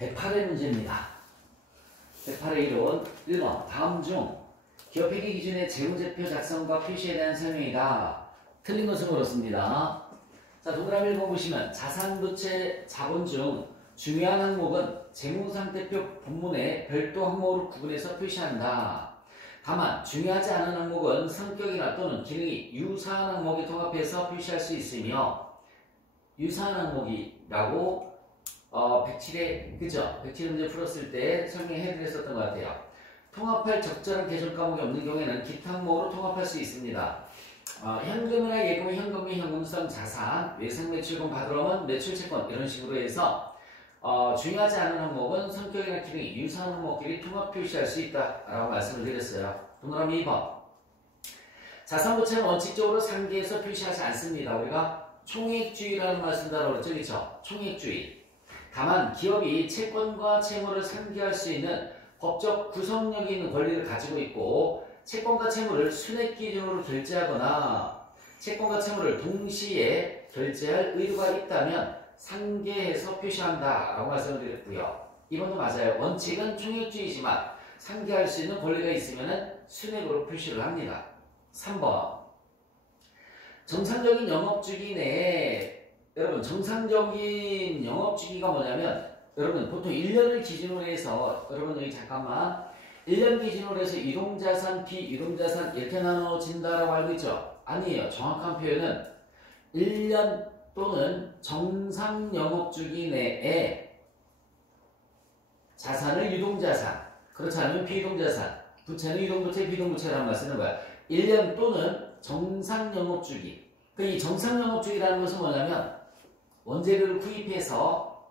108의 문제입니다. 108의 이론 1번 다음 중 기업회계 기준의 재무제표 작성과 표시에 대한 설명이다. 틀린 것은 그렇습니다. 자, 동그라미 읽어보시면 자산부채 자본 중 중요한 항목은 재무상태표 본문에 별도 항목으로 구분해서 표시한다. 다만 중요하지 않은 항목은 성격이나 또는 기능이 유사한 항목에 통합해서 표시할 수 있으며 유사한 항목이라고 107회 그죠? 107회 문제 풀었을 때 설명해드렸었던 것 같아요. 통합할 적절한 계절 과목이 없는 경우에는 기타 항목으로 통합할 수 있습니다. 현금이나 예금, 현금 및 현금성 자산, 외상 매출금 받으러면 매출 채권 이런 식으로 해서 중요하지 않은 항목은 성격이나 기능이 유사한 항목끼리 통합 표시할 수 있다라고 말씀을 드렸어요. 동그라미 2번 자산부채는 원칙적으로 상계에서 표시하지 않습니다. 우리가 총액주의라는 말 쓴다고 그랬죠. 그렇죠? 총액주의. 다만 기업이 채권과 채무를 상계할 수 있는 법적 구성력이 있는 권리를 가지고 있고 채권과 채무를 순액 기준으로 결제하거나 채권과 채무를 동시에 결제할 의도가 있다면 상계해서 표시한다 라고 말씀을 드렸고요. 이번도 맞아요. 원칙은 총액주의지만 상계할 수 있는 권리가 있으면 순액으로 표시를 합니다. 3번 정상적인 영업주기 내에 여러분 정상적인 영업주기가 뭐냐면 여러분 보통 1년을 기준으로 해서 여러분 여기 잠깐만 1년 기준으로 해서 유동자산, 비유동자산 이렇게 나눠진다라고 알고 있죠? 아니에요. 정확한 표현은 1년 또는 정상 영업주기 내에 자산을 유동자산, 그렇지 않으면 비유동자산, 부채는 유동부채, 비유동부채라는 말 쓰는 거야. 1년 또는 정상 영업주기. 이 정상 영업주기라는 것은 뭐냐면 원재료를 구입해서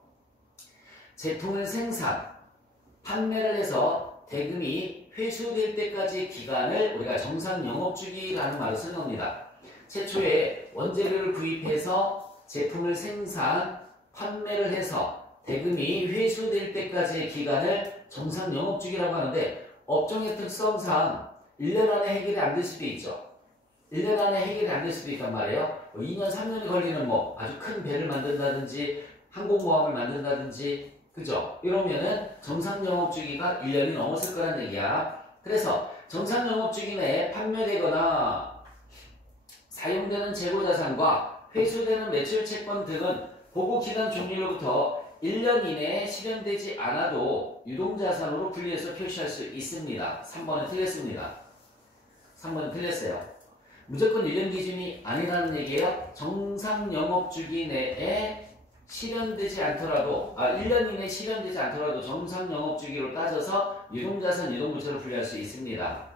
제품을 생산, 판매를 해서 대금이 회수될 때까지의 기간을 우리가 정상 영업주기라는 말을 쓰는 겁니다. 최초에 원재료를 구입해서 제품을 생산, 판매를 해서 대금이 회수될 때까지의 기간을 정상 영업주기라고 하는데 업종의 특성상 1년 안에 해결이 안 될 수도 있죠. 1년 안에 해결이 안 될 수도 있단 말이에요. 2년, 3년이 걸리는 아주 큰 배를 만든다든지 항공모함을 만든다든지 그죠? 이러면은 정상 영업주기가 1년이 넘었을 거란 얘기야. 그래서 정상 영업주기 내에 판매되거나 사용되는 재고자산과 회수되는 매출채권 등은 보고기간 종료로부터 1년 이내에 실현되지 않아도 유동자산으로 분리해서 표시할 수 있습니다. 3번은 틀렸습니다. 3번은 틀렸어요. 무조건 1년 기준이 아니라는 얘기예요. 정상 영업주기 내에 실현되지 않더라도 1년 이내에 실현되지 않더라도 정상 영업주기로 따져서 유동자산, 유동부채로 분리할 수 있습니다.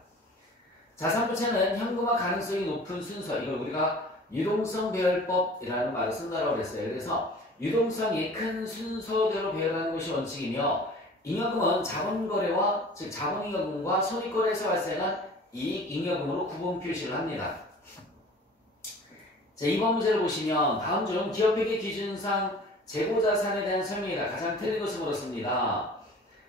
자산부채는 현금화 가능성이 높은 순서, 이걸 우리가 유동성 배열법이라는 말을 쓴다고 그랬어요. 그래서 유동성이 큰 순서대로 배열하는 것이 원칙이며 잉여금은 자본거래와 즉 자본잉여금과 손익거래에서 발생한 이익잉여금으로 구분 표시를 합니다. 자, 2번 문제를 보시면 다음 중 기업회계 기준상 재고자산에 대한 설명이다. 가장 틀린 것은 그렇습니다.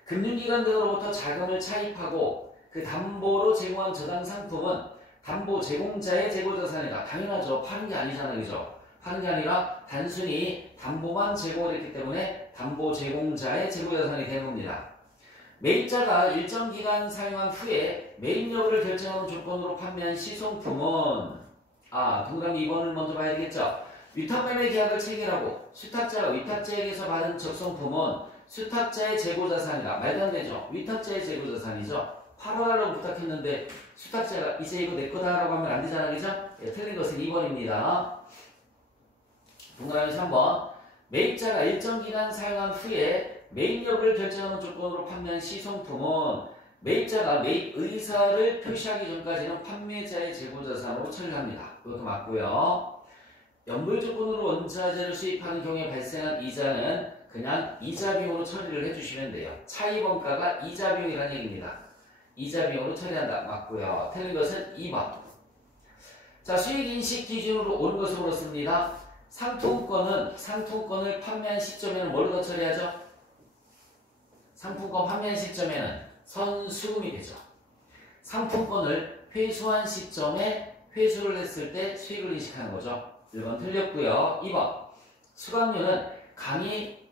금융기관 등으로부터 자금을 차입하고 그 담보로 제공한 저당 상품은 담보 제공자의 재고자산이다. 당연하죠. 파는 게 아니잖아요. 그죠? 파는 게 아니라 단순히 담보만 제공을 했기 때문에 담보 제공자의 재고자산이 되는 겁니다. 매입자가 일정 기간 사용한 후에 매입 여부를 결정하는 조건으로 판매한 시송품은 동그라미 2번을 먼저 봐야 되겠죠. 위탁매매 계약을 체결하고 수탁자가 위탁자에게서 받은 적성품은 수탁자의 재고자산이다. 말도 안 되죠. 위탁자의 재고자산이죠. 팔아달라고 부탁했는데 수탁자가 이제 이거 내 거다라고 하면 안 되잖아. 그죠? 예, 틀린 것은 2번입니다. 동그라미 3번 매입자가 일정 기간 사용한 후에 매입 여부를 결정하는 조건으로 판매한 시송품은 매입자가 매입 의사를 표시하기 전까지는 판매자의 재고자산으로 처리합니다. 그것도 맞고요. 연불 조건으로 원자재를 수입하는 경우에 발생한 이자는 그냥 이자 비용으로 처리를 해주시면 돼요. 차입원가가 이자 비용이라는 얘기입니다. 이자 비용으로 처리한다. 맞고요. 틀린 것은 2번. 자, 수익인식 기준으로 옳은 것으로 그렇습니다. 상품권을 판매한 시점에는 뭘로 처리하죠? 상품권 판매한 시점에는 선수금이 되죠. 상품권을 회수한 시점에 회수를 했을 때 수익을 인식하는 거죠. 1번 틀렸고요. 2번 수강료는 강의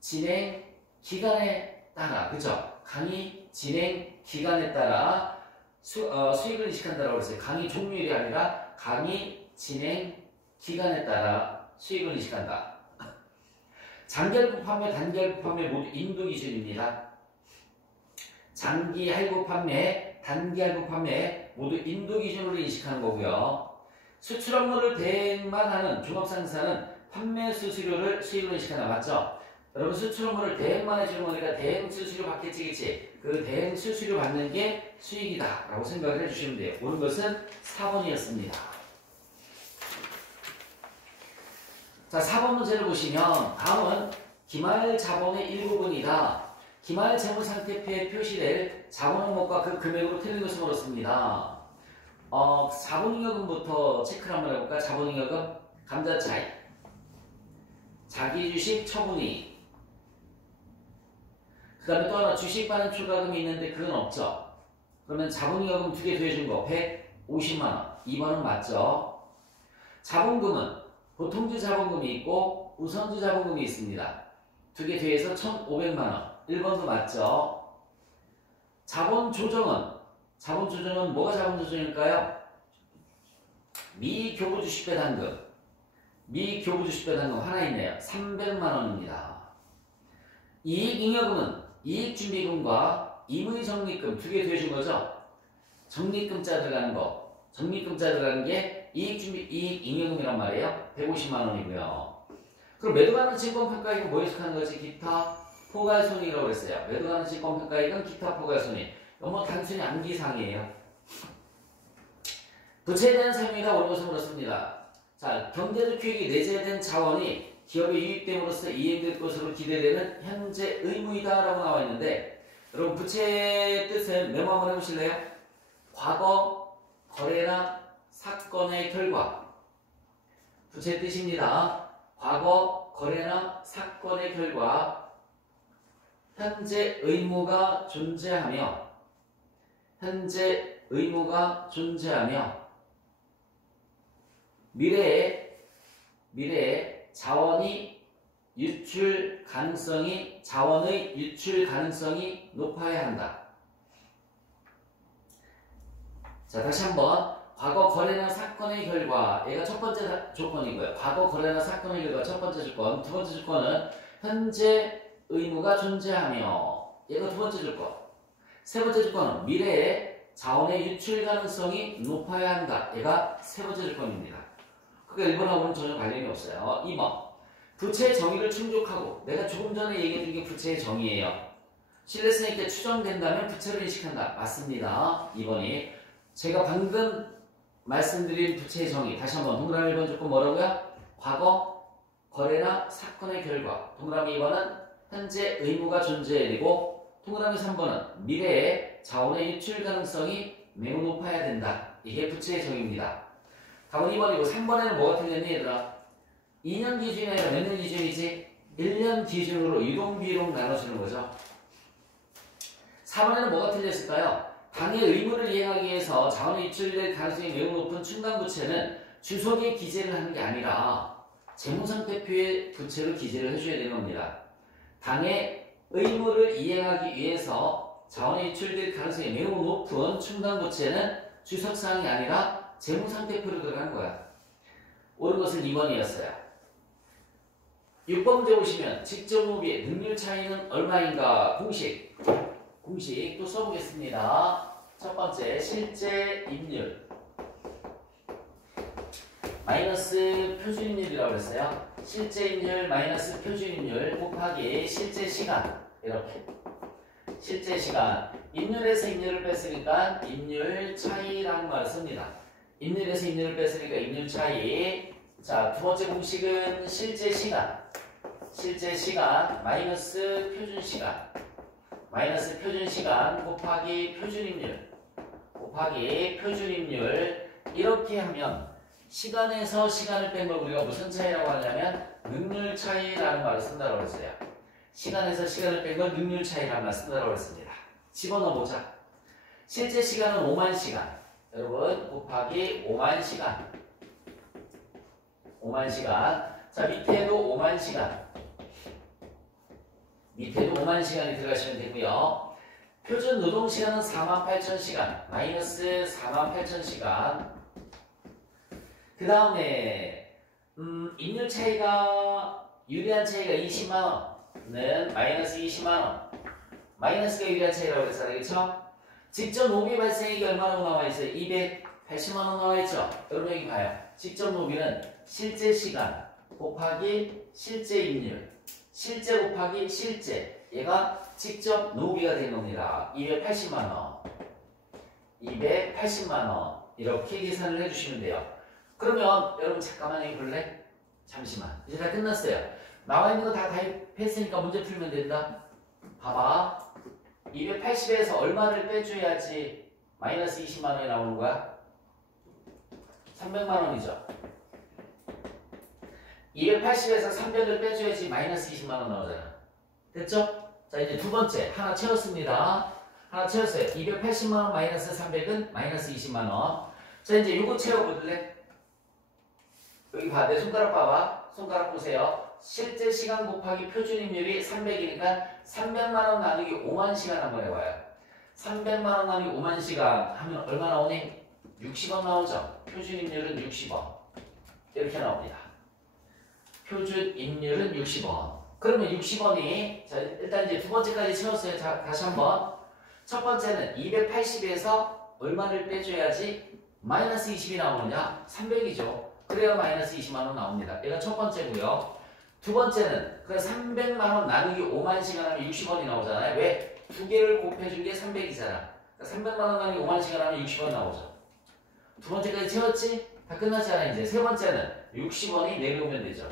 진행 기간에 따라, 그죠? 강의 진행 기간에 따라 수익을 인식한다라고 했어요. 강의 종료일이 아니라 강의 진행 기간에 따라 수익을 인식한다. 장기할부 판매, 단기할부 판매 모두 인도 기준입니다. 장기 할부 판매, 단기 할부 판매 모두 인도 기준으로 인식하는 거고요. 수출 업무를 대행만 하는 종합상사는 판매 수수료를 수익으로 인식한다. 맞죠? 여러분 수출 업무를 대행만 해주는 거니까 대행 수수료 받겠지, 그치? 그 대행 수수료 받는 게 수익이다 라고 생각을 해주시면 돼요. 옳은 것은 4번이었습니다. 자, 4번 문제를 보시면 다음은 기말 자본의 일부분이다. 기말 재무상태표에 표시될 자본 항목과 그 금액으로 틀린 것을 물었습니다. 자본잉여금부터 체크를 한번 해볼까? 자본잉여금, 감자차익, 자기주식 처분이, 그 다음에 또 하나 주식 반환 추가금이 있는데 그건 없죠. 그러면 자본잉여금 2개 더해준 거 150만원. 2번은 맞죠. 자본금은 보통주 자본금이 있고 우선주 자본금이 있습니다. 2개 더해서 1,500만원. 1번도 맞죠. 자본조정은 뭐가 자본조정일까요? 미교부주식배당금. 미교부주식배당금 하나 있네요. 300만원입니다. 이익잉여금은 이익준비금과 임의적립금 2개 더해준 거죠. 적립금자 들어가는 거. 적립금자 들어가는 게 이익잉여금이란 말이에요. 150만원이고요. 그럼 매도가능 증권평가이익은 뭐에 속하는 거지? 기타 포괄손익이라고 그랬어요. 매도가능 증권평가이익은 기타 포괄손익. 이건 뭐 단순히 암기사항이에요. 부채에 대한 사용이다. 옳은 것을 물었습니다. 자, 경제적 기획이 내재된 자원이 기업의 유입됨으로써 이행될 것으로 기대되는 현재 의무이다 라고 나와 있는데, 여러분 부채의 뜻을 메모 한번 해보실래요? 과거 거래나 사건의 결과. 부채의 뜻입니다. 과거 거래나 사건의 결과 현재 의무가 존재하며 미래에 자원의 유출 가능성이 높아야 한다. 자, 다시 한번 과거 거래나 사건의 결과, 얘가 첫 번째 조건이고요. 과거 거래나 사건의 결과 첫 번째 조건. 두 번째 조건은 현재 의무가 존재하며, 얘가 두 번째 조건. 세 번째 조건은 미래에 자원의 유출 가능성이 높아야 한다. 얘가 세 번째 조건입니다. 그러니까 1번하고는 전혀 관련이 없어요. 2번. 부채의 정의를 충족하고, 내가 조금 전에 얘기해준 게 부채의 정의예요. 신뢰성 있게 추정된다면 부채를 인식한다. 맞습니다. 2번이. 제가 방금 말씀드린 부채의 정의. 다시 한번 동그라미 1번 조건 뭐라고요? 과거 거래나 사건의 결과. 동그라미 2번은 현재 의무가 존재해야 되고, 동그라미 3번은 미래에 자원의 유출 가능성이 매우 높아야 된다. 이게 부채의 정의입니다. 답은 2번이고 3번에는 뭐가 틀렸니 얘들아? 2년 기준이 아니라 몇 년 기준이지? 1년 기준으로 유동비용 나눠주는 거죠. 4번에는 뭐가 틀렸을까요? 당의 의무를 이행하기 위해서 자원이 유출될 가능성이 매우 높은 충당부채는 주석에 기재를 하는 게 아니라 재무상태표에 부채로 기재를 해줘야 되는 겁니다. 당의 의무를 이행하기 위해서 자원이 유출될 가능성이 매우 높은 충당부채는 주석사항이 아니라 재무상태표로 들어간 거야. 옳은 것은 2번이었어요. 6번 문제 보시면 직접무비의 능률 차이는 얼마인가? 공식 또 써보겠습니다. 첫 번째 실제 입률 마이너스 표준입률이라고 했어요. 실제 입률 마이너스 표준입률 곱하기 실제 시간. 이렇게 실제 시간. 입률에서 입률을 뺐으니까 입률 차이라는 말을 씁니다. 입률에서 입률을 뺐으니까 입률 차이. 자, 두 번째 공식은 실제 시간 마이너스 표준 시간 곱하기 표준입률. 이렇게 하면 시간에서 시간을 뺀 걸 우리가 무슨 차이라고 하냐면 능률 차이라는 말을 쓴다고 했어요. 시간에서 시간을 뺀 걸 능률 차이라는 말을 쓴다고 했습니다. 집어넣어보자. 실제 시간은 5만 시간. 여러분 곱하기 5만 시간. 자, 밑에도 5만 시간. 밑에도 5만 시간이 들어가시면 되고요. 표준 노동시간은 48,000시간, 마이너스 48,000시간. 그 다음에 임률 차이가 유리한 차이가 20만원은 마이너스 20만원. 마이너스가 유리한 차이라고 그랬잖아요. 그쵸? 직접 노비 발생액이 얼마나 나와 있어요? 280만원 나와 있죠? 여러분 여기 봐요. 직접 노비는 실제 시간 곱하기 실제 임률, 실제 곱하기 실제. 얘가 직접 노비가 되는 겁니다. 280만원. 280만원. 이렇게 계산을 해주시면 돼요. 그러면 여러분 잠깐만 여기 볼래? 잠시만. 이제 다 끝났어요. 나와 있는 거 다 답했으니까 문제 풀면 된다. 봐봐. 280에서 얼마를 빼줘야지 마이너스 20만원이 나오는 거야? 300만원이죠. 280에서 300을 빼줘야지 마이너스 20만원 나오잖아. 됐죠? 자, 이제 두 번째. 하나 채웠습니다. 하나 채웠어요. 280만원 마이너스 300은 마이너스 20만원. 자, 이제 이거 채워볼래? 여기 봐. 내 손가락 봐봐. 손가락 보세요. 실제 시간 곱하기 표준임률이 300이니까 300만원 나누기 5만 시간 한번 해봐요. 300만원 나누기 5만 시간 하면 얼마 나오니? 60원 나오죠? 표준임률은 60원. 이렇게 나옵니다. 표준임률은 60원. 그러면 60원이, 자, 일단 이제 두 번째까지 채웠어요. 자, 다시 한번. 첫 번째는 280에서 얼마를 빼줘야지 마이너스 20이 나오느냐? 300이죠. 그래야 마이너스 20만원 나옵니다. 얘가 첫 번째고요. 두 번째는 그래 300만원 나누기 5만 시간 하면 60원이 나오잖아요. 왜? 두 개를 곱해준 게 300이잖아. 그러니까 300만원 나누기 5만 시간 하면 60원 나오죠. 두 번째까지 채웠지? 다 끝났잖아. 이제 세 번째는 60원이 내려오면 되죠.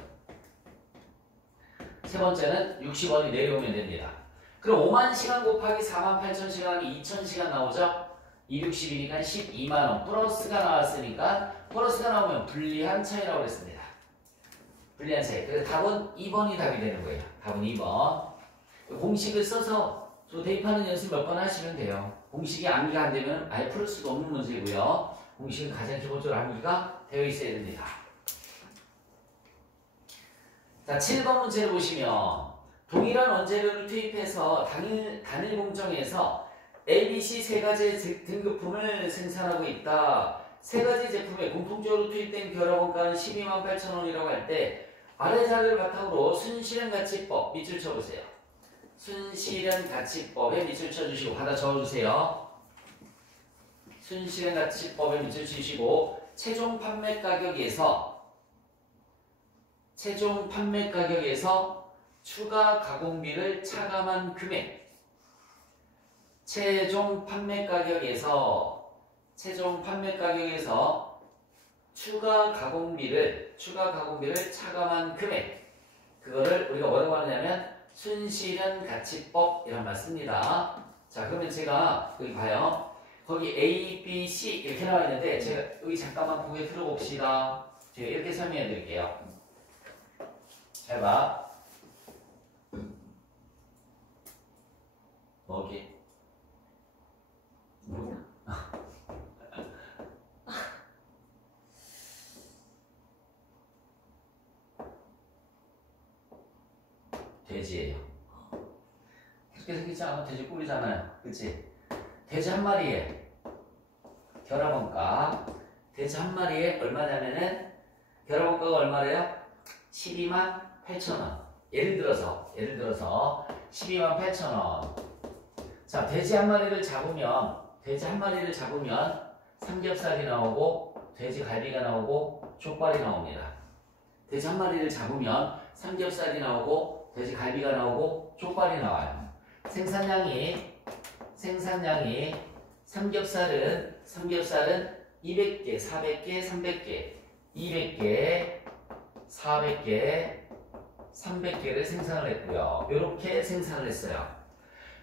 세 번째는 60원이 내려오면 됩니다. 그럼 5만 시간 곱하기 48,000시간 하면 2,000시간 나오죠? 260이니까 12만원. 플러스가 나왔으니까 플러스가 나오면 불리한 차이라고 했습니다. 불리한 차이. 그래서 답은 2번이 답이 되는 거예요. 답은 2번. 공식을 써서 저 대입하는 연습 몇 번 하시면 돼요. 공식이 암기가 안 되면 아예 풀 수가 없는 문제고요. 공식은 가장 기본적으로 암기가 되어 있어야 됩니다. 자, 7번 문제를 보시면 동일한 원재료를 투입해서 단일 공정에서 ABC 세 가지 등급품을 생산하고 있다. 세 가지 제품에 공통적으로 투입된 결합원가는 128,000원이라고 할 때 아래 자료를 바탕으로 순실현가치법 밑줄 쳐보세요. 순실현가치법에 밑줄 쳐주시고 하나 적어주세요. 순실현가치법에 밑줄 치시고 최종 판매 가격에서 추가 가공비를 차감한 금액. 최종 판매 가격에서 추가 가공비를 차감한 금액. 그거를 우리가 뭐라고 하느냐면 순실현가치법 이란 말 씁니다. 자, 그러면 제가 여기 봐요. 거기 A, B, C 이렇게 나와 있는데 제가 여기 잠깐만 고개 들어봅시다. 제가 이렇게 설명해 드릴게요. 잘 봐. 뭐게? 돼지예요. 그렇게 생기지 않아? 돼지 꿀이잖아요. 그치? 돼지 한 마리에 결합원가. 돼지 한 마리에 얼마냐면은 결합원가가 얼마래요? 128,000원. 예를 들어서 128,000원. 자, 돼지 한 마리를 잡으면 삼겹살이 나오고 돼지 갈비가 나오고 족발이 나옵니다. 돼지 한 마리를 잡으면 삼겹살이 나오고 돼지 갈비가 나오고 족발이 나와요. 생산량이 삼겹살은 200개, 400개, 300개, 200개, 400개, 300개를 생산을 했고요. 이렇게 생산을 했어요.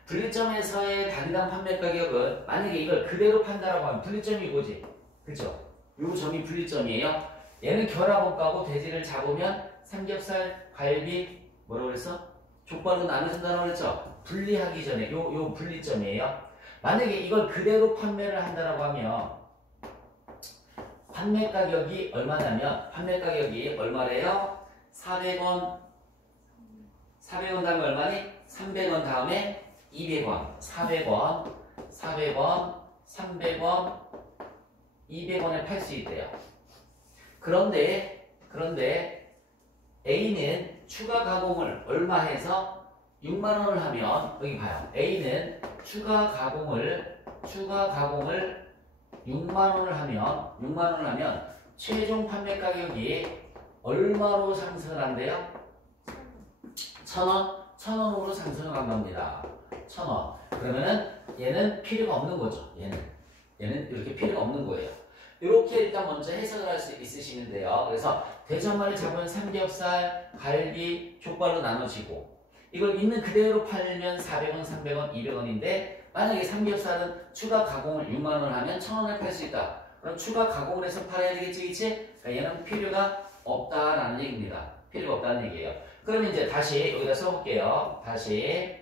분리점에서의 단위당 판매 가격은 만약에 이걸 그대로 판다라고 하면 분리점이 이거지. 그쵸? 요 점이 분리점이에요. 얘는 결합원가고 돼지를 잡으면 삼겹살, 갈비, 뭐라고 그랬어? 족발로 나눠준다고 그랬죠? 분리하기 전에 요 분리점이에요. 만약에 이걸 그대로 판매를 한다라고 하면 판매 가격이 얼마냐면 판매 가격이 얼마래요? 400원 다음에 얼마니? 300원 다음에 200원, 400원, 400원, 300원, 200원에 팔 수 있대요. 그런데 A는 추가 가공을 얼마 해서 6만 원을 하면 여기 봐요. A는 추가 가공을 6만 원을 하면 최종 판매 가격이 얼마로 상승을 한대요? 1,000원? 1,000원으로 상승을 한 겁니다. 1,000원. 그러면은 얘는 필요가 없는 거죠. 얘는 이렇게 필요가 없는 거예요. 이렇게 일단 먼저 해석을 할 수 있으시면 돼요. 그래서 돼지 한 마리 잡으면 삼겹살, 갈비, 족발로 나눠지고 이걸 있는 그대로 팔면 400원, 300원, 200원인데 만약에 삼겹살은 추가 가공을 6만 원을 하면 1,000원에 팔 수 있다. 그럼 추가 가공을 해서 팔아야 되겠지, 그치? 그러니까 얘는 필요가 없다라는 얘기입니다. 필요가 없다는 얘기예요. 그러면 이제 다시 여기다 써볼게요. 다시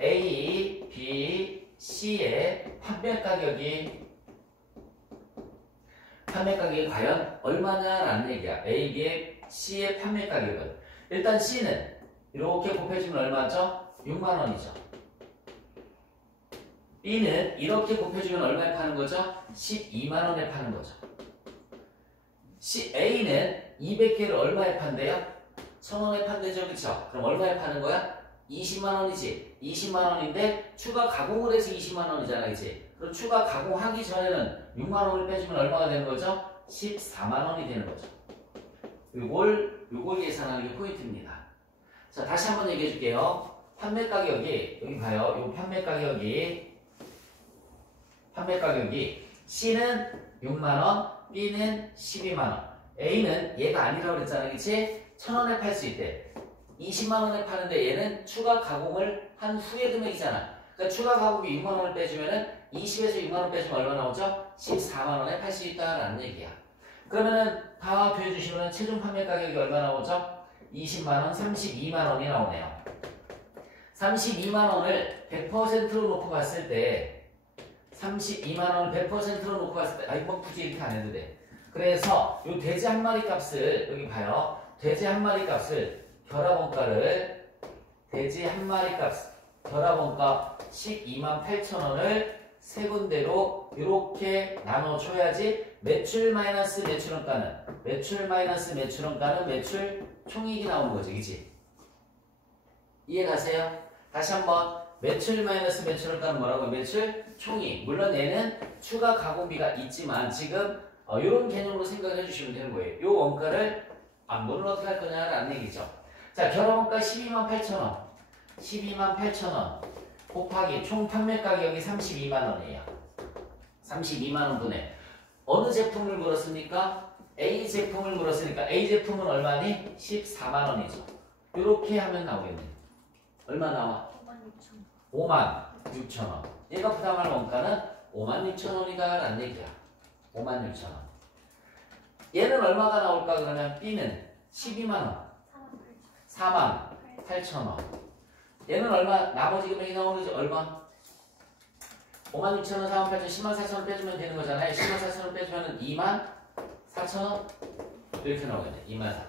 A, B, C의 판매 가격이 과연 얼마냐라는 얘기야. A, B의 C의 판매 가격은 일단 C는 이렇게 곱해주면 얼마죠? 6만 원이죠. B는 이렇게 곱해주면 얼마에 파는 거죠? 12만 원에 파는 거죠. A는 200개를 얼마에 판대요? 1,000원에 판대죠, 그쵸? 그럼 얼마에 파는 거야? 20만 원이지. 20만 원인데 추가 가공을 해서 20만 원이잖아, 그치? 그럼 추가 가공하기 전에는 6만 원을 빼주면 얼마가 되는 거죠? 14만 원이 되는 거죠. 요걸 계산하는 게 포인트입니다. 자, 다시 한번 얘기해 줄게요. 판매 가격이, 여기 봐요. 요 판매 가격이 C는 6만 원, B는 12만 원. A는 얘가 아니라고 그랬잖아, 그치? 1,000원에 팔 수 있대. 20만 원에 파는데 얘는 추가 가공을 한 후의 금액이잖아. 그러니까 추가 가공이 6만 원을 빼주면은 20에서 6만 원 빼주면 얼마 나오죠? 14만 원에 팔 수 있다라는 얘기야. 그러면은 다 더해주시면은 최종 판매 가격이 얼마 나오죠? 20만 원, 32만 원이 나오네요. 32만 원을 100%로 놓고 봤을 때 32만 원을 100%로 놓고 봤을 때 뭐 굳이 이렇게 안 해도 돼. 그래서 요 돼지 한 마리 값을 여기 봐요. 돼지 한 마리 값을 결합원가를 돼지 한 마리 값 결합원가 12만 8천 원을 세 군데로 이렇게 나눠줘야지 매출 마이너스 매출원가는 매출 총익이 나오는 거죠, 그치? 이해 가세요? 다시 한번 매출 마이너스 매출원가는 뭐라고? 매출 총익. 물론 얘는 추가 가공비가 있지만 지금 이런 개념으로 생각을 해주시면 되는 거예요. 이 원가를 안분을 어떻게 할 거냐라는 얘기죠. 자, 결합원가 12만 8천 원 12만 8천 원 곱하기 총 판매 가격이 32만 원이에요. 32만 원분에 어느 제품을 물었습니까? A 제품을 물었으니까 A 제품은 얼마니? 14만 원이죠. 이렇게 하면 나오겠네. 얼마 나와? 5만 6천 원. 얘가 부담할 원가는 5만 6천 원이다 라는 얘기야. 5만 6천 원. 얘는 얼마가 나올까 그러면 B는 12만 원 4만 8천 원. 얘는 얼마? 나머지 금액이 나오는 거지 얼마? 5만 6천 원, 4만 8천 원, 10만 4천 원 빼주면 되는 거잖아요. 10만 4천 원 빼주면 2만 4천 원 이렇게 나오겠네. 2만 4천 원.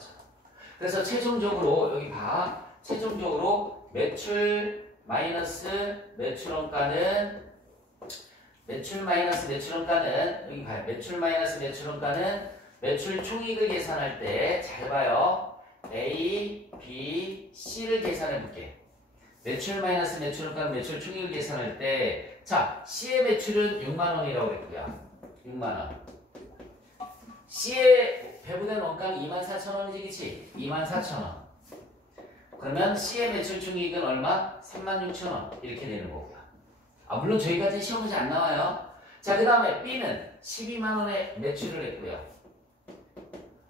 그래서 최종적으로 여기 봐. 최종적으로 매출 마이너스 매출원가는 여기 봐요. 매출 마이너스 매출원가는 매출 총익을 계산할 때 잘 봐요. A, B, C를 계산해 볼게. 매출 마이너스 매출원가는 매출 총익을 계산할 때 자, C의 매출은 6만 원이라고 그랬고요. 6만 원. C의 배분된 원가는 2만 4천 원이지, 그치? 2만 4천 원. 그러면 C의 매출 총익은 얼마? 3만 6천 원. 이렇게 되는 거고요. 물론 저희까지 시험 문제 안 나와요. 자, 그 다음에 B는 12만 원의 매출을 했고요.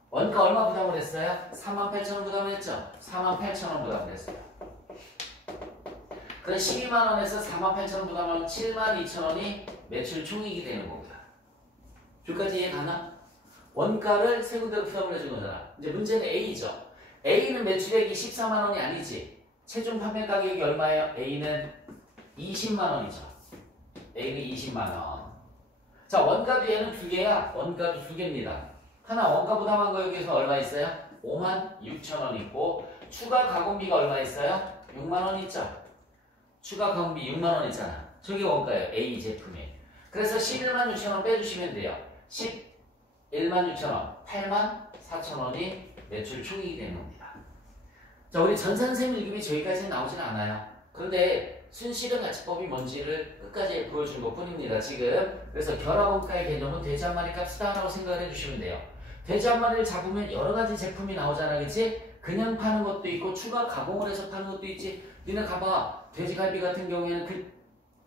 원가 얼마 부담을 했어요? 4만 8천 원 부담을 했죠? 4만 8천 원 부담을 했어요. 그럼 12만 원에서 4만 8천 원 부담하면 7만 2천 원이 매출 총익이 되는 겁니다. 여기까지 이해 가나? 원가를 세 군데로 부담을 해준 거잖아. 이제 문제는 A죠. A는 매출액이 14만 원이 아니지. 최종 판매 가격이 얼마예요? A는 20만 원이죠. A는 20만 원. 자, 원가도 얘는 두 개야. 원가도 두 개입니다. 하나 원가 부담한 거 여기서 얼마 있어요? 5만 6천 원 있고 추가 가공비가 얼마 있어요? 6만 원 있죠. 추가 가공비 6만원 있잖아. 저게 원가예요. A 제품이. 그래서 11만 6천원 빼주시면 돼요. 11만 6천원, 8만 4천원이 매출 총액이 되는 겁니다. 자, 우리 전산세무 1급이 저기까지는 나오진 않아요. 그런데 순실현가치법이 뭔지를 끝까지 보여준 것 뿐입니다. 지금. 그래서 결합원가의 개념은 돼지 한 마리 값이다 라고 생각을 해주시면 돼요. 돼지 한 마리를 잡으면 여러 가지 제품이 나오잖아, 그치? 그냥 파는 것도 있고 추가 가공을 해서 파는 것도 있지. 니네 가봐. 돼지갈비 같은 경우에는 그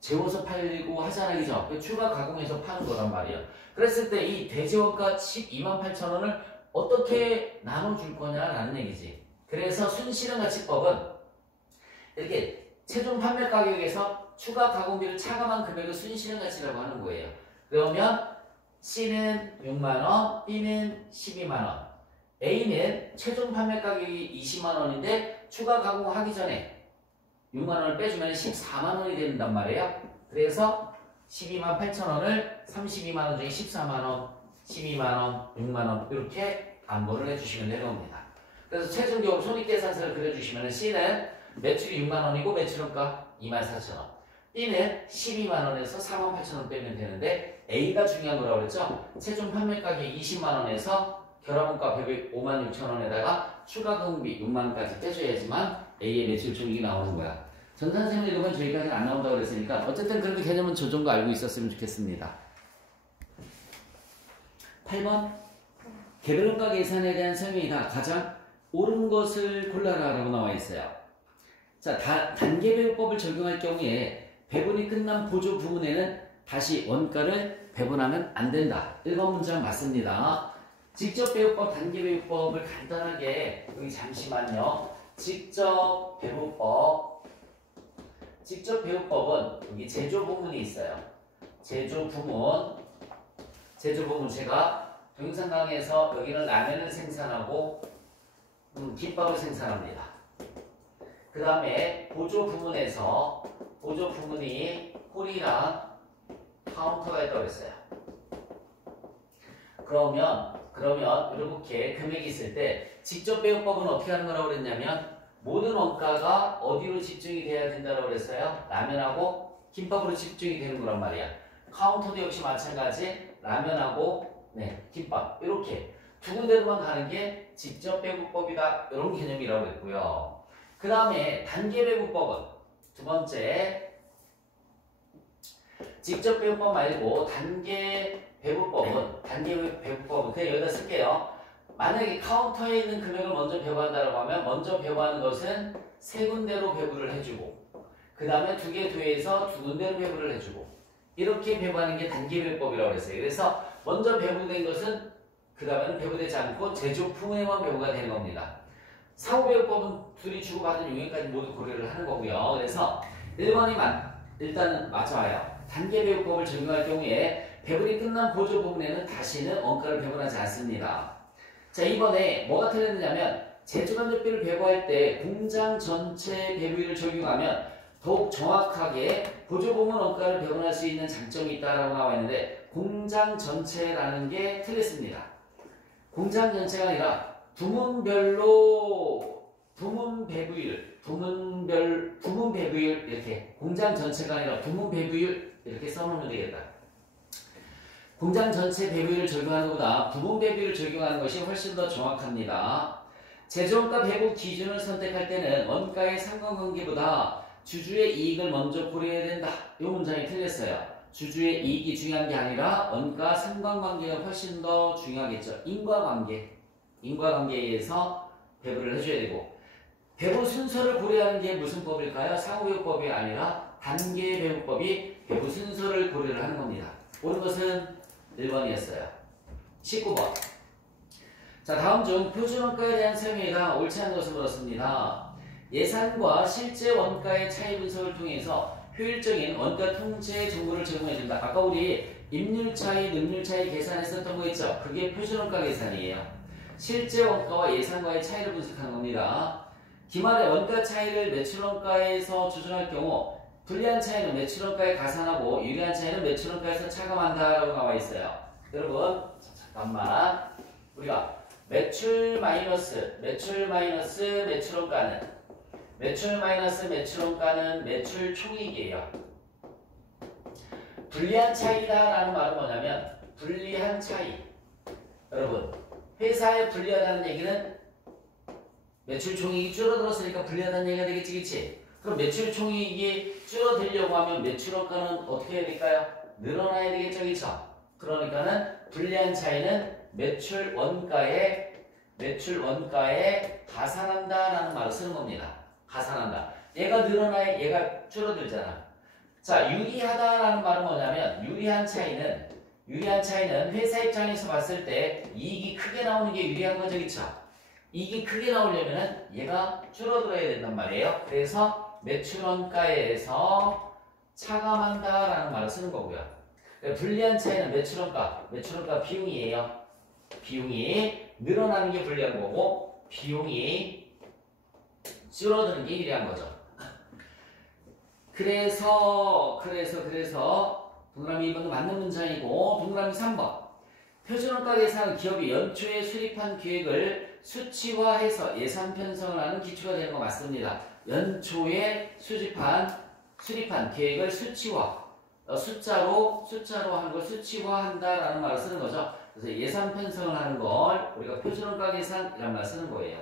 재워서 팔리고 하잖아, 그죠? 그 추가 가공해서 파는 거란 말이야. 그랬을 때 이 돼지원가 12만 8천원을 어떻게 나눠줄 거냐라는 얘기지. 그래서 순실현가치법은 이렇게 최종 판매 가격에서 추가 가공비를 차감한 금액을 순실현가치라고 하는 거예요. 그러면 C는 6만원, B는 12만원. A는 최종 판매 가격이 20만원인데 추가 가공하기 전에 6만원을 빼주면 14만원이 된단 말이에요. 그래서 12만 8천원을 32만원 중에 14만원, 12만원, 6만원 이렇게 안보를 해주시면 되는 겁니다. 그래서 최종적으로 손익계산서를 그려주시면 C는 매출이 6만원이고 매출원가 24,000원. B는 12만원에서 48,000원 빼면 되는데 A가 중요한 거라고 그랬죠. 최종 판매 가격 20만원에서 결합원가 105만6천원에다가 추가 가공비 6만원까지 빼줘야지만 A의 매출 총액이 나오는 거야. 전산세무 1급은 저기까지는 안 나온다고 그랬으니까 어쨌든 그래도 개념은 저 정도 알고 있었으면 좋겠습니다. 8번 개별원가 계산에 대한 설명이다. 가장 옳은 것을 골라라 라고 나와 있어요. 자, 단계배분법을 적용할 경우에 배분이 끝난 보조 부문에는 다시 원가를 배분하면 안 된다. 1번 문장 맞습니다. 직접배분법, 단계배분법을 간단하게 여기 잠시만요. 직접배분법은 여기 제조부문이 있어요. 제조부문 제가 동영상 강의에서 여기는 라면을 생산하고 김밥을 생산합니다. 그 다음에 보조부문에서 보조부문이 홀이랑 카운터가 있다고 했어요. 그러면 이렇게 금액이 있을 때 직접배분법은 어떻게 하는 거라고 그랬냐면 모든 원가가 어디로 집중이 돼야 된다고 그랬어요? 라면하고 김밥으로 집중이 되는 거란 말이야. 카운터도 역시 마찬가지 라면하고 김밥 이렇게 두 군데로만 가는 게 직접배분법이다 이런 개념이라고 했고요. 그 다음에 단계배분법은 두 번째 직접배분법 말고 단계배분법은 그냥 여기다 쓸게요. 만약에 카운터에 있는 금액을 먼저 배분한다고 하면 먼저 배분하는 것은 세 군데로 배분을 해주고 그 다음에 두 개 더해서 두 군데로 배분을 해주고 이렇게 배분하는 게 단계배분법이라고 했어요. 그래서 먼저 배분된 것은 그 다음에는 배분되지 않고 제조품에만 배분가 되는 겁니다. 사후배분법은 둘이 주고받은 용액까지 모두 고려를 하는 거고요. 그래서 1번이 일단은 맞아요. 단계배분법을 적용할 경우에 배분이 끝난 보조 부분에는 다시는 원가를 배분하지 않습니다. 자, 이번에 뭐가 틀렸느냐면 제조간접비를 배분할 때 공장 전체 배분율을 적용하면 더욱 정확하게 보조 부분 원가를 배분할 수 있는 장점이 있다라고 나와 있는데 공장 전체라는 게 틀렸습니다. 공장 전체가 아니라 부문별로 부문 배분율 이렇게 공장 전체가 아니라 부문 배분율 이렇게 써놓으면 되겠다. 공장 전체 배분율을 적용하는 것보다 부분 배분율을 적용하는 것이 훨씬 더 정확합니다. 제조원가 배분 기준을 선택할 때는 원가의 상관관계보다 주주의 이익을 먼저 고려해야 된다. 이 문장이 틀렸어요. 주주의 이익이 중요한 게 아니라 원가 상관관계가 훨씬 더 중요하겠죠. 인과관계에 의해서 배분을 해줘야 되고 배분 순서를 고려하는 게 무슨 법일까요? 상호배분법이 아니라 단계배분법이 배분 순서를 고려를 하는 겁니다. 옳은 것은 1번이었어요. 19번. 자, 다음 중 표준원가에 대한 설명이다. 옳지 않은 것을 물었습니다. 예산과 실제 원가의 차이 분석을 통해서 효율적인 원가 통제 정보를 제공해준다. 아까 우리 임률 차이, 능률 차이 계산했었던 거 있죠? 그게 표준원가 계산이에요. 실제 원가와 예산과의 차이를 분석하는 겁니다. 기말의 원가 차이를 매출원가에서 조정할 경우 불리한 차이는 매출원가에 가산하고 유리한 차이는 매출원가에서 차감한다라고 나와 있어요. 여러분 잠깐만 우리가 매출 마이너스 매출원가는 매출 마이너스 매출원가는 매출 총이익이에요. 불리한 차이다라는 말은 뭐냐면 불리한 차이. 여러분 회사에 불리하다는 얘기는 매출 총이익이 줄어들었으니까 불리하다는 얘기가 되겠지, 그치? 그럼 매출 총이익이 줄어들려고 하면 매출원가는 어떻게 해야 될까요? 늘어나야 되겠죠, 그쵸? 그러니까는 불리한 차이는 매출 원가에 가산한다라는 말을 쓰는 겁니다. 가산한다. 얘가 늘어나야 얘가 줄어들잖아. 자, 유리하다라는 말은 뭐냐면 유리한 차이는 회사 입장에서 봤을 때 이익이 크게 나오는 게 유리한 거죠, 그쵸? 이익이 크게 나오려면은 얘가 줄어들어야 된단 말이에요. 그래서 매출원가에서 차감한다라는 말을 쓰는 거고요. 불리한 차이는 매출원가 비용이에요. 비용이 늘어나는 게 불리한 거고 비용이 줄어드는 게 유리한 거죠. 그래서 동그라미 2번도 맞는 문장이고 동그라미 3번 표준원가 계산은 기업이 연초에 수립한 계획을 수치화해서 예산 편성을 하는 기초가 되는 거 맞습니다. 연초에 수립한 계획을 숫자로 하는 걸 수치화한다라는 말을 쓰는 거죠. 그래서 예산 편성을 하는 걸 우리가 표준원가 계산이라는 말을 쓰는 거예요.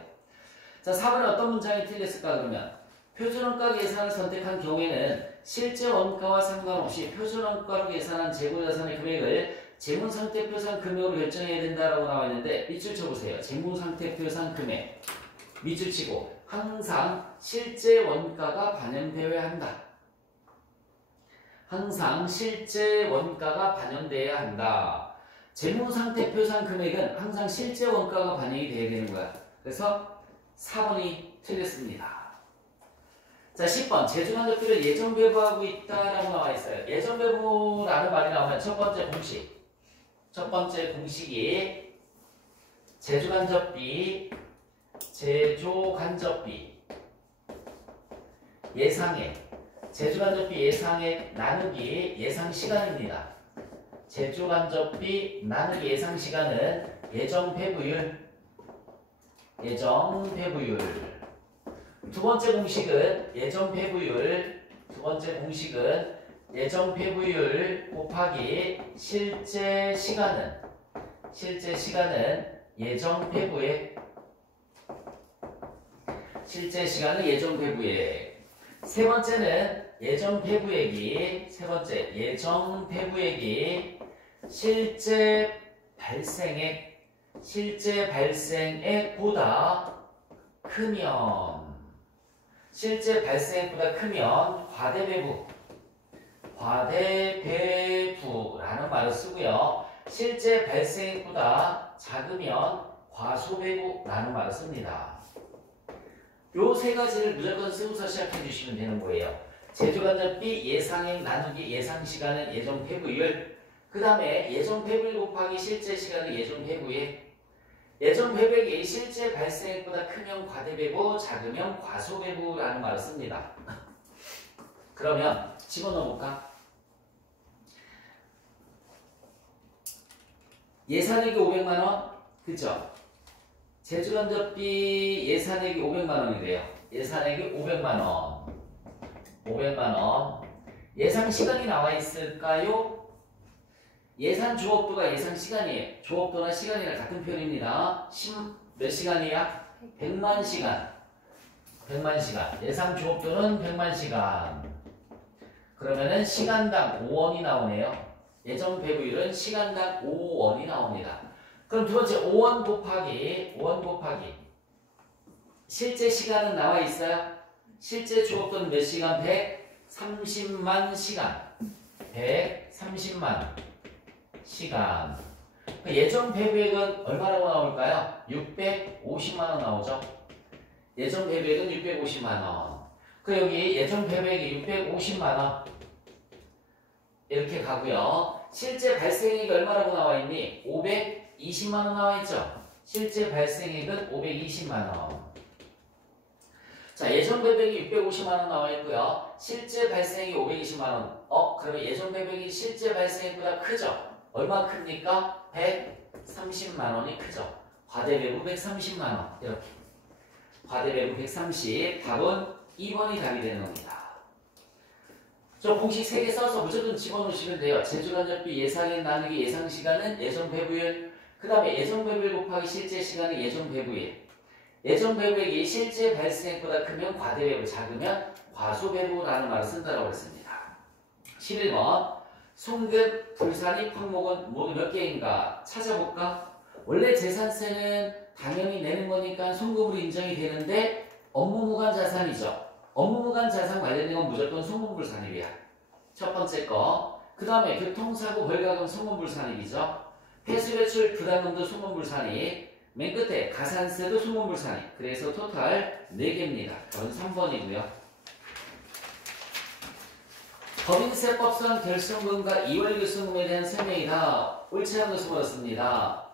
자, 4번에 어떤 문장이 틀렸을까 그러면 표준원가 계산을 선택한 경우에는 실제 원가와 상관없이 표준원가로 계산한 재고자산의 금액을 재무상태표상 금액으로 결정해야 된다라고 나와 있는데 밑줄 쳐보세요. 재무상태표상 금액 밑줄 치고 항상 실제 원가가 반영되어야 한다. 항상 실제 원가가 반영되어야 한다. 재무상태표상 금액은 항상 실제 원가가 반영이 돼야 되는 거야. 그래서 4번이 틀렸습니다. 자, 10번 재주간접비를 예정배부하고 있다라고 나와 있어요. 예정배부라는 말이 나오면 첫 번째 공식이 제조간접비 예상액 제조간접비 예상액 나누기 예상시간입니다. 제조간접비 나누기 예상시간은 예정배부율 두 번째 공식은 예정배부율 곱하기 실제 시간은 예정배부액 세 번째는 예정배부액이 실제 발생액보다 크면 과대배부라는 말을 쓰고요. 실제 발생액보다 작으면 과소배부라는 말을 씁니다. 요 세 가지를 무조건 쓰고서 시작해 주시면 되는 거예요. 제조간접비 예상액 나누기 예상시간은 예정배부율, 그 다음에 예정배부율 곱하기 실제 시간은 예정배부액, 예정배부액이 실제 발생액보다 크면 과대배부, 작으면 과소배부라는 말을 씁니다. 그러면 집어넣어볼까? 예산액이 500만원, 그죠? 제주간접비 예산액이 500만원이래요. 예산액이 500만원. 예상 시간이 나와 있을까요? 예산 조업도가 예상 시간이에요. 조업도나 시간이랑 같은 표현입니다. 몇 시간이야? 100만 시간. 예상 조업도는 100만 시간. 그러면은 시간당 5원이 나오네요. 예정 배부율은 시간당 5원이 나옵니다. 그럼 두 번째 5원 곱하기 실제 시간은 나와 있어요? 실제 조업도는 몇 시간? 130만 시간. 130만 시간. 예정 배부액은 얼마라고 나올까요? 650만원 나오죠? 예정 배부액은 650만원. 그 여기 예정 배부액이 650만원. 이렇게 가고요. 실제 발생액이 얼마라고 나와 있니? 520만원 나와 있죠? 실제 발생액은 520만원. 자, 예정 배부액이 650만원 나와 있고요. 실제 발생액이 520만원. 그러면 예정 배부액이 실제 발생액보다 크죠? 얼마 큽니까? 130만원이 크죠? 과대배부 130만원. 이렇게. 과대배부 130. 답은 2번이 답이 되는 겁니다. 저 공식 3개 써서 무조건 집어넣으시면 돼요. 제조간접비 예상액 나누기 예상시간은 예정배부율, 그 다음에 예정배부율 곱하기 실제 시간은 예정배부일. 예정배부액이 실제 발생액보다 크면 과대배부, 작으면 과소배부라는 말을 쓴다고 했습니다. 11번 송금, 불산입 항목은 모두 몇 개인가 찾아볼까? 원래 재산세는 당연히 내는 거니까 송금으로 인정이 되는데 업무무관 자산이죠. 업무무관 자산 관련된 건 무조건 송금불산입이야. 첫 번째 거. 그 다음에 교통사고 벌가금 송금불산입이죠. 폐수배출 부담금도 송금불산입. 맨 끝에 가산세도 송금불산입. 그래서 토탈 4개입니다. 답은 3번이고요. 법인세법상 결손금과 이월교수금에 대한 설명이다. 옳지 않은 것을 물었습니다.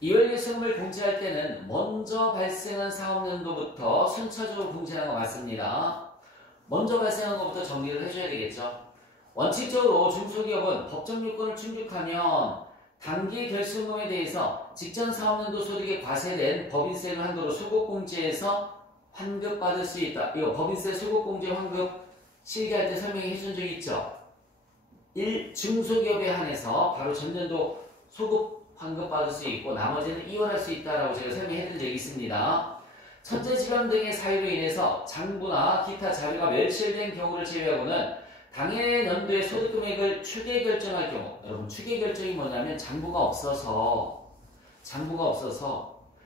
이월교수금을 공제할 때는 먼저 발생한 사업연도부터 순차적으로 공제하는 거 맞습니다. 먼저 발생한 것부터 정리를 해줘야 되겠죠. 원칙적으로 중소기업은 법정 요건을 충족하면 단기 결손금에 대해서 직전 사업연도 소득에 과세된 법인세를 한도로 소급공제해서 환급받을 수 있다. 이거 법인세 소급공제 환급 실기할 때 설명해 준 적 있죠. 1. 중소기업에 한해서 바로 전년도 소급 환급받을 수 있고 나머지는 이월할 수 있다라고 제가 설명해 드린 적이 있습니다. 천재지변 등의 사유로 인해서 장부나 기타 자료가 멸실된 경우를 제외하고는 당해 연도의 소득금액을 추계 결정할 경우, 여러분 추계 결정이 뭐냐면 장부가 없어서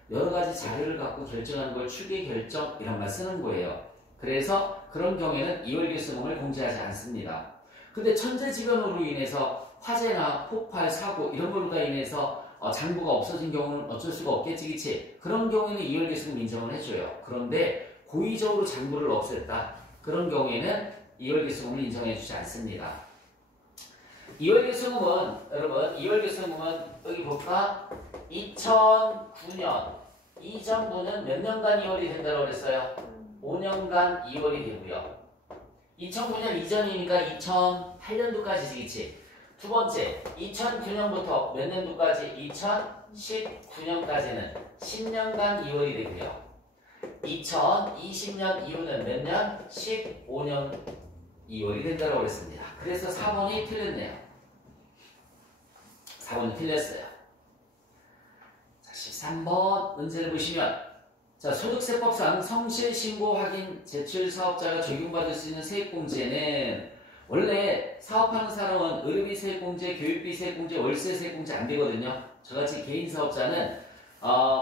여러 가지 자료를 갖고 결정하는 걸 추계 결정 이런 말 쓰는 거예요. 그래서 그런 경우에는 이월교수금을 공제하지 않습니다. 근데 천재지변으로 인해서 화재나 폭발, 사고 이런 걸로 다 인해서 장부가 없어진 경우는 어쩔 수가 없겠지, 그치? 그런 경우에는 이월교수금 인정을 해줘요. 그런데 고의적으로 장부를 없앴다. 그런 경우에는 이월교수금을 인정해주지 않습니다. 이월교수금은 여러분 이월교수금은 여기 볼까? 2009년 이전부는 몇 년간 이월이 된다고 그랬어요? 5년간 이월이 되고요. 2009년 이전이니까 2008년도까지지, 그치? 두 번째, 2009년부터 몇 년도까지? 2019년까지는 10년간 이월이 되고요. 2020년 이후는 몇 년? 15년 이월이 된다고 그랬습니다. 그래서 4번이 틀렸네요. 4번이 틀렸어요. 자, 13번 문제를 보시면 자, 소득세법상 성실신고 확인 제출 사업자가 적용받을 수 있는 세액공제는 원래 사업하는 사람은 의료비 세액공제, 교육비 세액공제, 월세 세액공제 안 되거든요. 저같이 개인 사업자는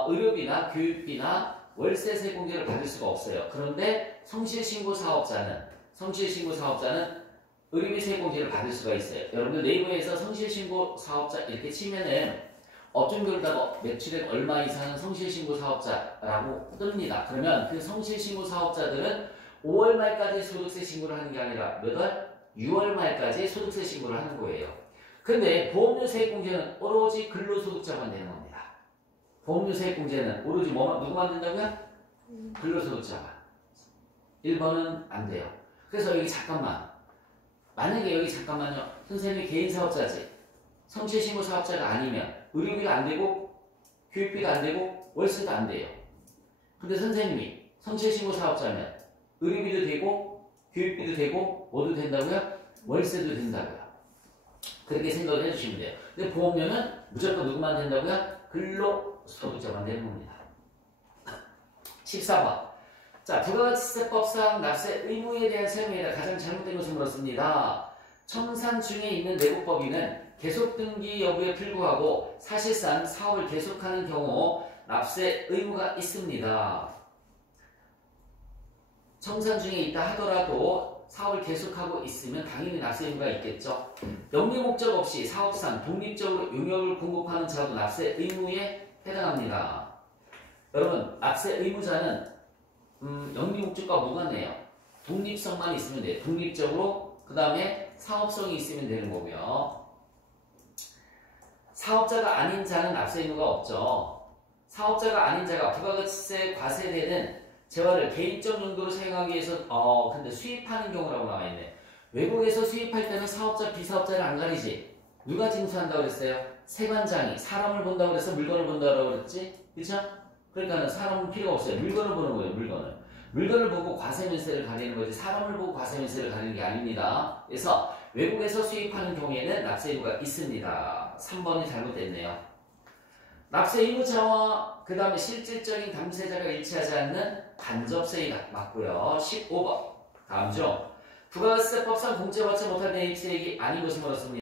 의료비나 교육비나 월세 세액공제를 받을 수가 없어요. 그런데 성실신고 사업자는 의료비 세액공제를 받을 수가 있어요. 여러분들 네이버에서 성실신고 사업자 이렇게 치면은 업종별로다가 매출액 얼마 이상은 성실신고 사업자라고 뜹니다. 그러면 그 성실신고 사업자들은 5월 말까지 소득세 신고를 하는 게 아니라 몇 월? 6월 말까지 소득세 신고를 하는 거예요. 근데 보험료 세액공제는 오로지 근로소득자만 되는 겁니다. 보험료 세액공제는 오로지 누구만 된다고요? 근로소득자만. 1번은 안 돼요. 그래서 여기 잠깐만. 만약에 여기 잠깐만요. 선생님이 개인 사업자지. 성실신고 사업자가 아니면 의료비가 안 되고 교육비가 안 되고 월세도 안 돼요. 근데 선생님이 성실신고 사업자면 의료비도 되고 교육비도 되고 뭐도 된다고요? 월세도 된다고요. 그렇게 생각을 해주시면 돼요. 근데 보험료는 무조건 누구만 된다고요? 근로소득자만 되는 겁니다. 14번. 자, 부가가치세법상 납세 의무에 대한 설명이다. 가장 잘못된 것을 물었습니다. 청산 중에 있는 내국법인은 계속 등기 여부에 불구하고 사실상 사업을 계속하는 경우 납세 의무가 있습니다. 청산 중에 있다 하더라도 사업을 계속하고 있으면 당연히 납세 의무가 있겠죠. 영리 목적 없이 사업상 독립적으로 용역을 공급하는 자도 납세 의무에 해당합니다. 여러분, 납세 의무자는 영리 목적과 무관해요. 독립성만 있으면 돼요. 독립적으로 그 다음에 사업성이 있으면 되는 거고요. 사업자가 아닌 자는 납세 의무가 없죠. 사업자가 아닌 자가 부가가치세 과세되는 재화를 개인적 용도로 사용하기 위해서 근데 수입하는 경우라고 나와 있네. 외국에서 수입할 때는 사업자, 비사업자를 안 가리지. 누가 징수한다고 그랬어요? 세관장이 사람을 본다고 그래서 물건을 본다고 그랬지? 그쵸? 그러니까 사람은 필요가 없어요. 물건을 보는 거예요. 물건을. 물건을 보고 과세면세를 가리는 거지 사람을 보고 과세면세를 가리는 게 아닙니다. 그래서 외국에서 수입하는 경우에는 납세 의무가 있습니다. 3번이 잘못됐네요. 납세 의무자와 그 다음에 실질적인 당세자가 일치하지 않는 간접세액이 맞고요. 15번 다음 중 부가세법상 공제받지 못할 대입세액이 아닌 것을 물었습니다.